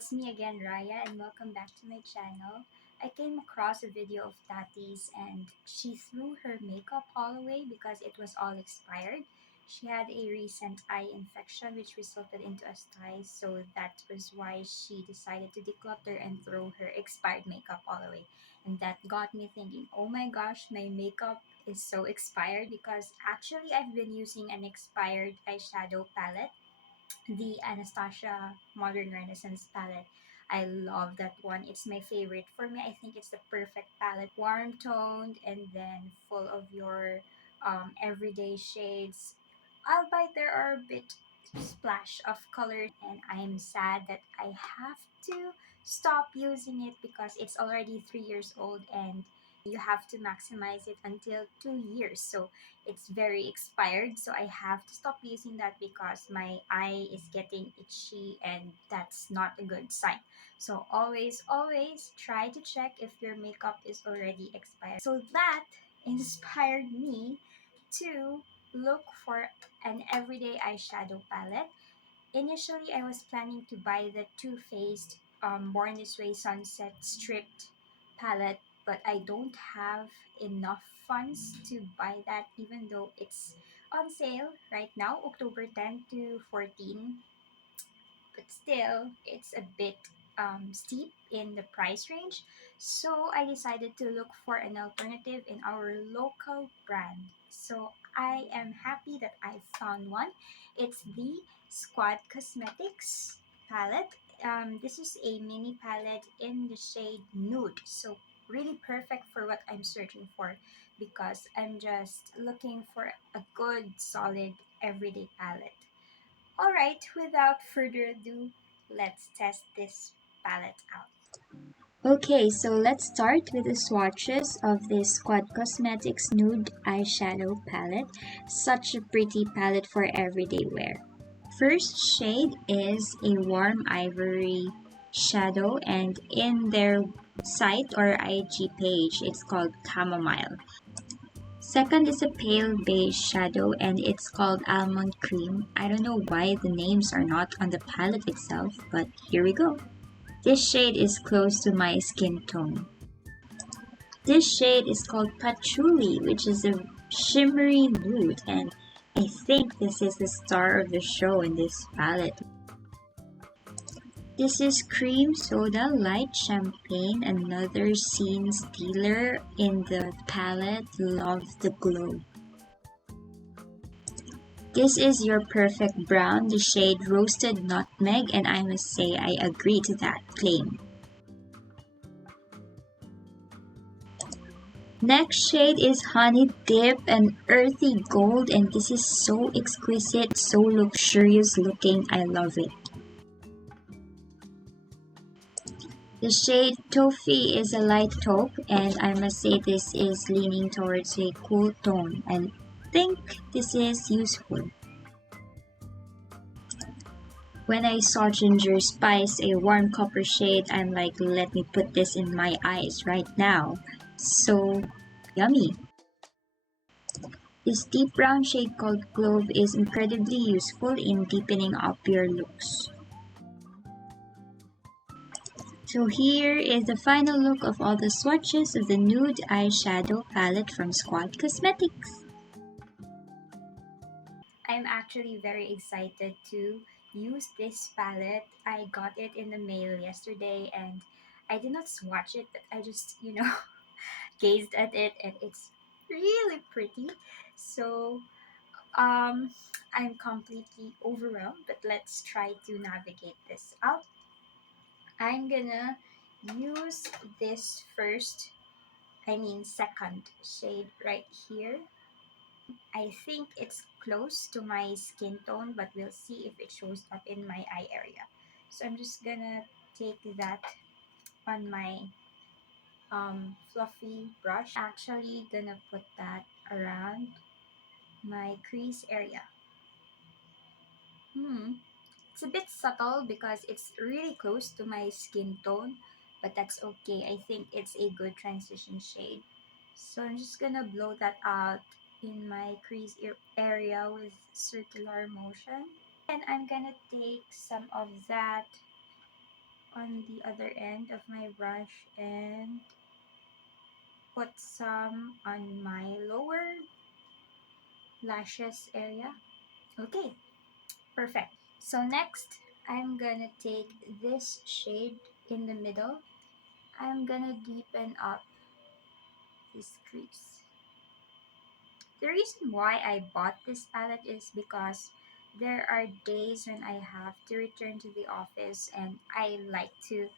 it's me again, Raya, and welcome back to my channel. I came across a video of Tati's and she threw her makeup all away because it was all expired. She had a recent eye infection which resulted into a sty, so that was why she decided to declutter and throw her expired makeup all away. And that got me thinking, oh my gosh, my makeup is so expired because actually I've been using an expired eyeshadow palette, the Anastasia Modern Renaissance palette. I love that one. It's my favorite. For me, I think it's the perfect palette. Warm toned and then full of your everyday shades. Albeit there are a bit splash of color, and I'm sad that I have to stop using it because it's already 3 years old and you have to maximize it until 2 years. So it's very expired, so I have to stop using that because my eye is getting itchy and that's not a good sign. So always try to check if your makeup is already expired. So that inspired me to look for an everyday eyeshadow palette. Initially I was planning to buy the Too Faced Born This Way Sunset Stripped palette, but I don't have enough funds to buy that even though it's on sale right now, October 10 to 14. But still, it's a bit steep in the price range. So I decided to look for an alternative in our local brand. So I am happy that I found one. It's the Squad Cosmetics palette. This is a mini palette in the shade Nude. So really perfect for what I'm searching for because I'm just looking for a good, solid, everyday palette. Alright, without further ado, let's test this palette out. Okay, so let's start with the swatches of this Squad Cosmetics Nude Eyeshadow Palette. Such a pretty palette for everyday wear. First shade is a warm ivory shadow, and in their site or IG page, it's called Chamomile. Second is a pale beige shadow and it's called Almond Cream. I don't know why the names are not on the palette itself, but here we go. This shade is close to my skin tone. This shade is called Patchouli, which is a shimmery nude, and I think this is the star of the show in this palette. This is Cream Soda Light Champagne, another scene stealer in the palette. Love the glow. This is your perfect brown, the shade Roasted Nutmeg, and I must say I agree to that claim. Next shade is Honey Dip, an earthy gold, and this is so exquisite, so luxurious looking. I love it. The shade Toffee is a light taupe, and I must say this is leaning towards a cool tone. I think this is useful. When I saw Ginger Spice, a warm copper shade, I'm like, let me put this in my eyes right now. So yummy. This deep brown shade called Clove is incredibly useful in deepening up your looks. So here is the final look of all the swatches of the Nude Eyeshadow palette from Squad Cosmetics. I'm actually very excited to use this palette. I got it in the mail yesterday and I did not swatch it, but I just, gazed at it and it's really pretty. So I'm completely overwhelmed, but let's try to navigate this out. I'm gonna use this second shade right here. I think it's close to my skin tone, but we'll see if it shows up in my eye area. So I'm just gonna take that on my fluffy brush. Actually gonna put that around my crease area. It's a bit subtle because it's really close to my skin tone, but that's okay. I think it's a good transition shade. So I'm just gonna blow that out in my crease area with circular motion. And I'm gonna take some of that on the other end of my brush and put some on my lower lashes area. Okay, perfect. So next, I'm gonna take this shade in the middle. I'm gonna deepen up this crease. The reason why I bought this palette is because there are days when I have to return to the office and I like to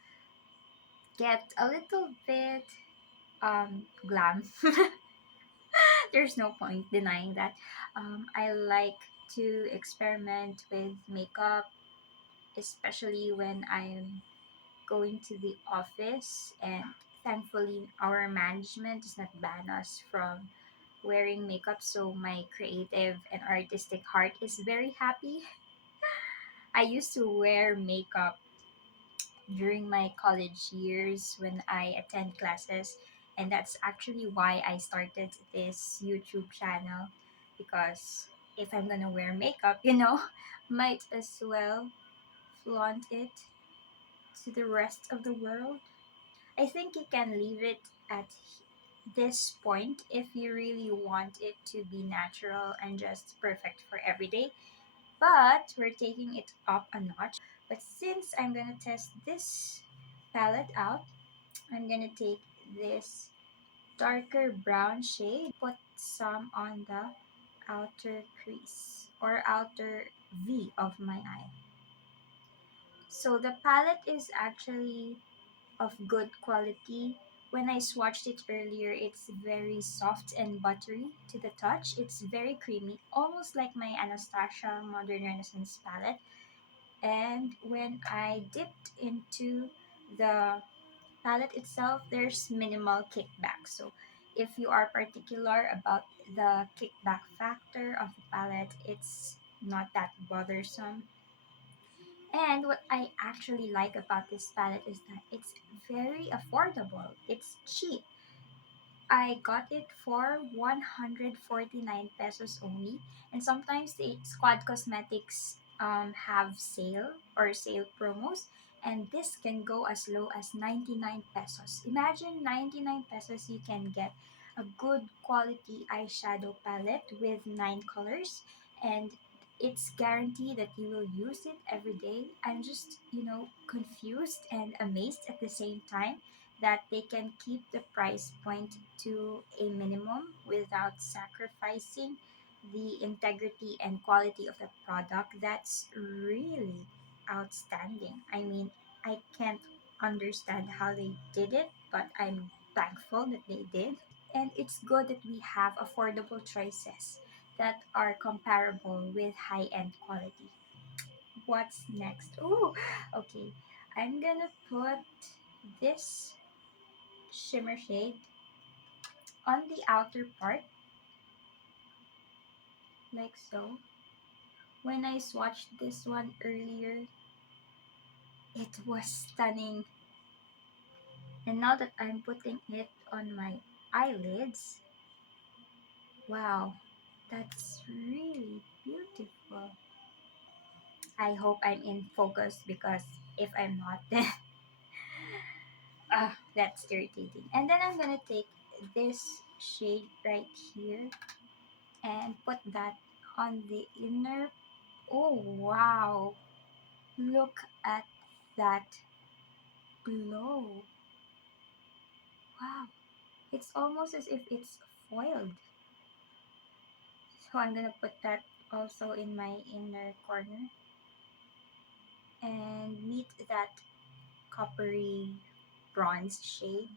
get a little bit glam. There's no point denying that. I like to experiment with makeup, especially when I'm going to the office, and thankfully our management does not ban us from wearing makeup, so my creative and artistic heart is very happy. I used to wear makeup during my college years when I attend classes, and that's actually why I started this YouTube channel, because if I'm gonna wear makeup, might as well flaunt it to the rest of the world. I think you can leave it at this point if you really want it to be natural and just perfect for every day. But we're taking it up a notch. But since I'm gonna test this palette out, I'm gonna take this darker brown shade, put some on the outer crease or outer V of my eye. So the palette is actually of good quality. When I swatched it earlier, it's very soft and buttery to the touch. It's very creamy, almost like my Anastasia Modern Renaissance palette. And when I dipped into the palette itself, there's minimal kickback. So if you are particular about the kickback factor of the palette, it's not that bothersome. And what I actually like about this palette is that it's very affordable. It's cheap. I got it for 149 pesos only. And sometimes the Squad Cosmetics have sale promos. And this can go as low as 99 pesos. Imagine 99 pesos, you can get a good quality eyeshadow palette with 9 colors. And it's guaranteed that you will use it every day. I'm just, confused and amazed at the same time that they can keep the price point to a minimum without sacrificing the integrity and quality of the product. That's really outstanding. I mean, I can't understand how they did it, but I'm thankful that they did. And it's good that we have affordable choices that are comparable with high end quality. What's next? Oh, okay. I'm gonna put this shimmer shade on the outer part, like so. When I swatched this one earlier, it was stunning. And now that I'm putting it on my eyelids, wow, that's really beautiful. I hope I'm in focus, because if I'm not, then that's irritating. And then I'm gonna take this shade right here and put that on the inner. Oh, wow. Look at that glow. Wow. It's almost as if it's foiled. So I'm gonna put that also in my inner corner and meet that coppery bronze shade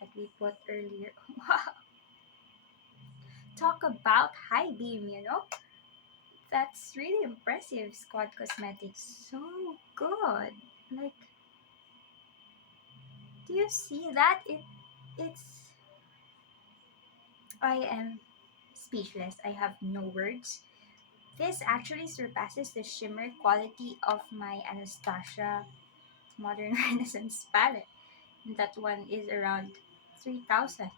that we put earlier. Wow. Talk about high beam. That's really impressive, Squad Cosmetics. So good. Like, do you see that? It's I am speechless. I have no words. This actually surpasses the shimmer quality of my Anastasia Modern Renaissance palette. That one is around 3,000.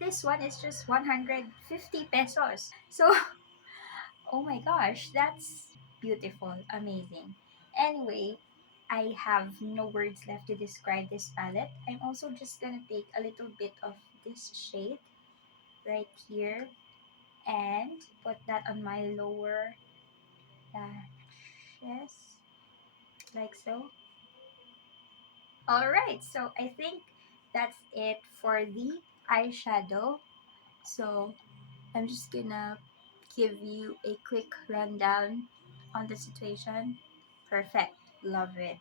This one is just 150 pesos. So, oh my gosh, that's beautiful, amazing. Anyway, I have no words left to describe this palette. I'm also just gonna take a little bit of this shade right here and put that on my lower lashes, like so. Alright, so I think that's it for the eyeshadow. So I'm just gonna give you a quick rundown on the situation. Perfect, love it.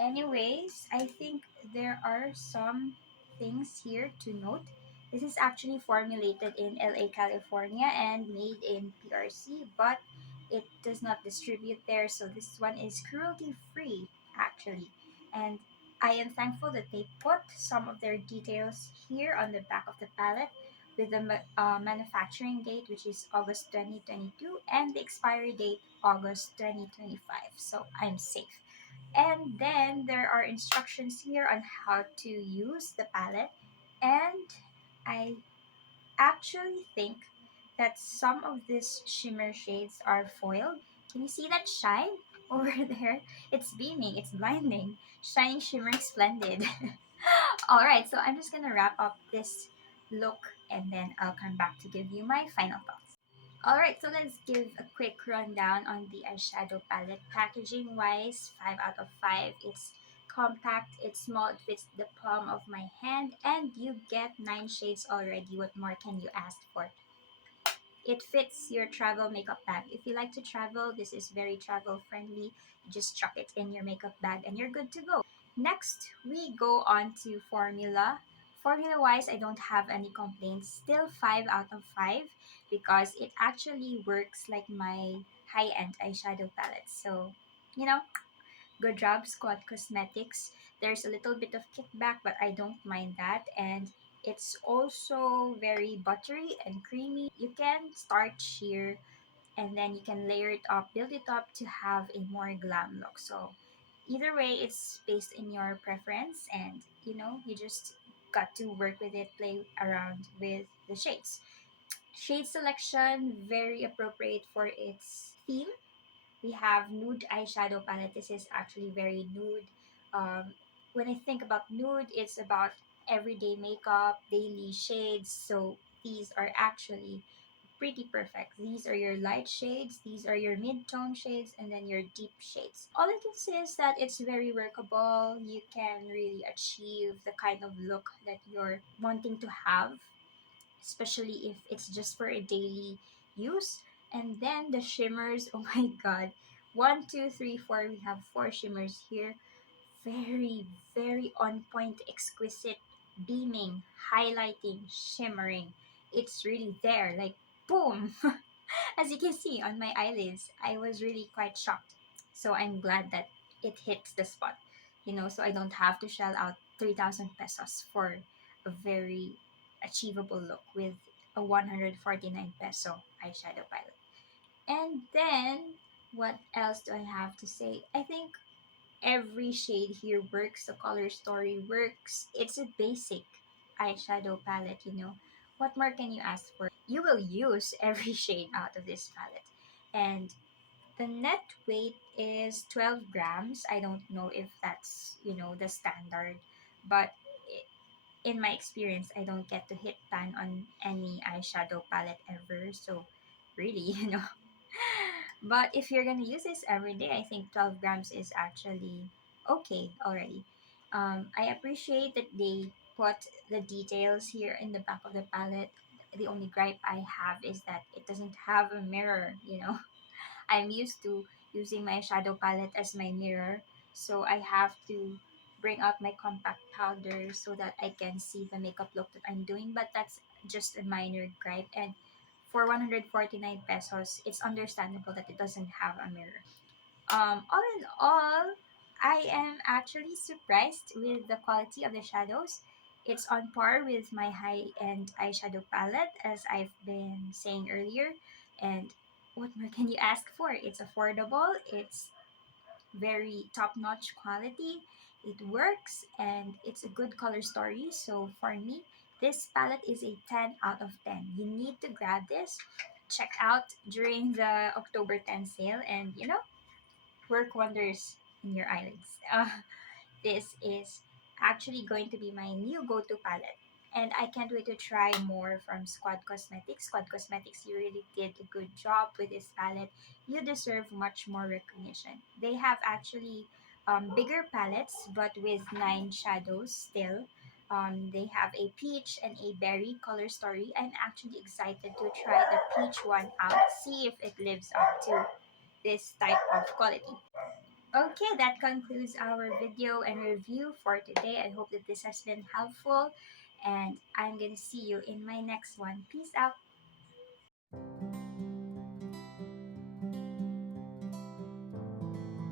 Anyways, I think there are some things here to note. This is actually formulated in LA, California and made in PRC, but it does not distribute there, so this one is cruelty free actually. And I am thankful that they put some of their details here on the back of the palette with the manufacturing date, which is August 2022, and the expiry date August 2025. So I'm safe. And then there are instructions here on how to use the palette. And I actually think that some of these shimmer shades are foiled. Can you see that shine over there? It's beaming, it's blinding. Shining, shimmering, splendid. All right, so I'm just gonna wrap up this look and then I'll come back to give you my final thoughts. Alright, so let's give a quick rundown on the eyeshadow palette. Packaging wise, 5 out of 5. It's compact, it's small, it fits the palm of my hand, and you get 9 shades already. What more can you ask for? It fits your travel makeup bag. If you like to travel, this is very travel friendly. You just chuck it in your makeup bag and you're good to go. Next, we go on to formula. Formula wise, I don't have any complaints. Still 5 out of 5 because it actually works like my high end eyeshadow palette. So, you know, good job, Squad Cosmetics. There's a little bit of kickback, but I don't mind that. And it's also very buttery and creamy. You can start sheer and then you can layer it up, build it up to have a more glam look. So either way, it's based in your preference, and you just got to work with it, play around with the shades. Shade selection very appropriate for its theme. We have nude eyeshadow palette. This is actually very nude. When I think about nude, it's about everyday makeup, daily shades. So these are actually pretty perfect. These are your light shades, these are your mid-tone shades, and then your deep shades. All I can say is that it's very workable. You can really achieve the kind of look that you're wanting to have, especially if it's just for a daily use. And then the shimmers, oh my god. One, two, three, four. We have four shimmers here. Very, very on point, exquisite, beaming, highlighting, shimmering. It's really there. Like, boom! As you can see on my eyelids, I was really quite shocked. So I'm glad that it hits the spot, so I don't have to shell out 3,000 pesos for a very achievable look with a 149 peso eyeshadow palette. And then, what else do I have to say? I think every shade here works, the color story works. It's a basic eyeshadow palette. What more can you ask for? You will use every shade out of this palette. And the net weight is 12 grams. I don't know if that's, the standard, but in my experience, I don't get to hit pan on any eyeshadow palette ever. So, really, But if you're gonna use this every day, I think 12 grams is actually okay already. I appreciate that they put the details here in the back of the palette. The only gripe I have is that it doesn't have a mirror. I'm used to using my shadow palette as my mirror, so I have to bring out my compact powder so that I can see the makeup look that I'm doing. But that's just a minor gripe, and for 149 pesos, it's understandable that it doesn't have a mirror. All in all, I am actually surprised with the quality of the shadows. It's on par with my high-end eyeshadow palette, as I've been saying earlier. And what more can you ask for? It's affordable, it's very top-notch quality, it works, and it's a good color story. So for me, this palette is a 10 out of 10. You need to grab this. Check out during the October 10 sale and work wonders in your eyelids. This is actually going to be my new go-to palette. And I can't wait to try more from Squad Cosmetics. Squad Cosmetics, you really did a good job with this palette. You deserve much more recognition. They have actually bigger palettes, but with 9 shadows still. They have a peach and a berry color story. I'm actually excited to try the peach one out, see if it lives up to this type of quality. Okay, that concludes our video and review for today. I hope that this has been helpful, and I'm gonna see you in my next one. Peace out.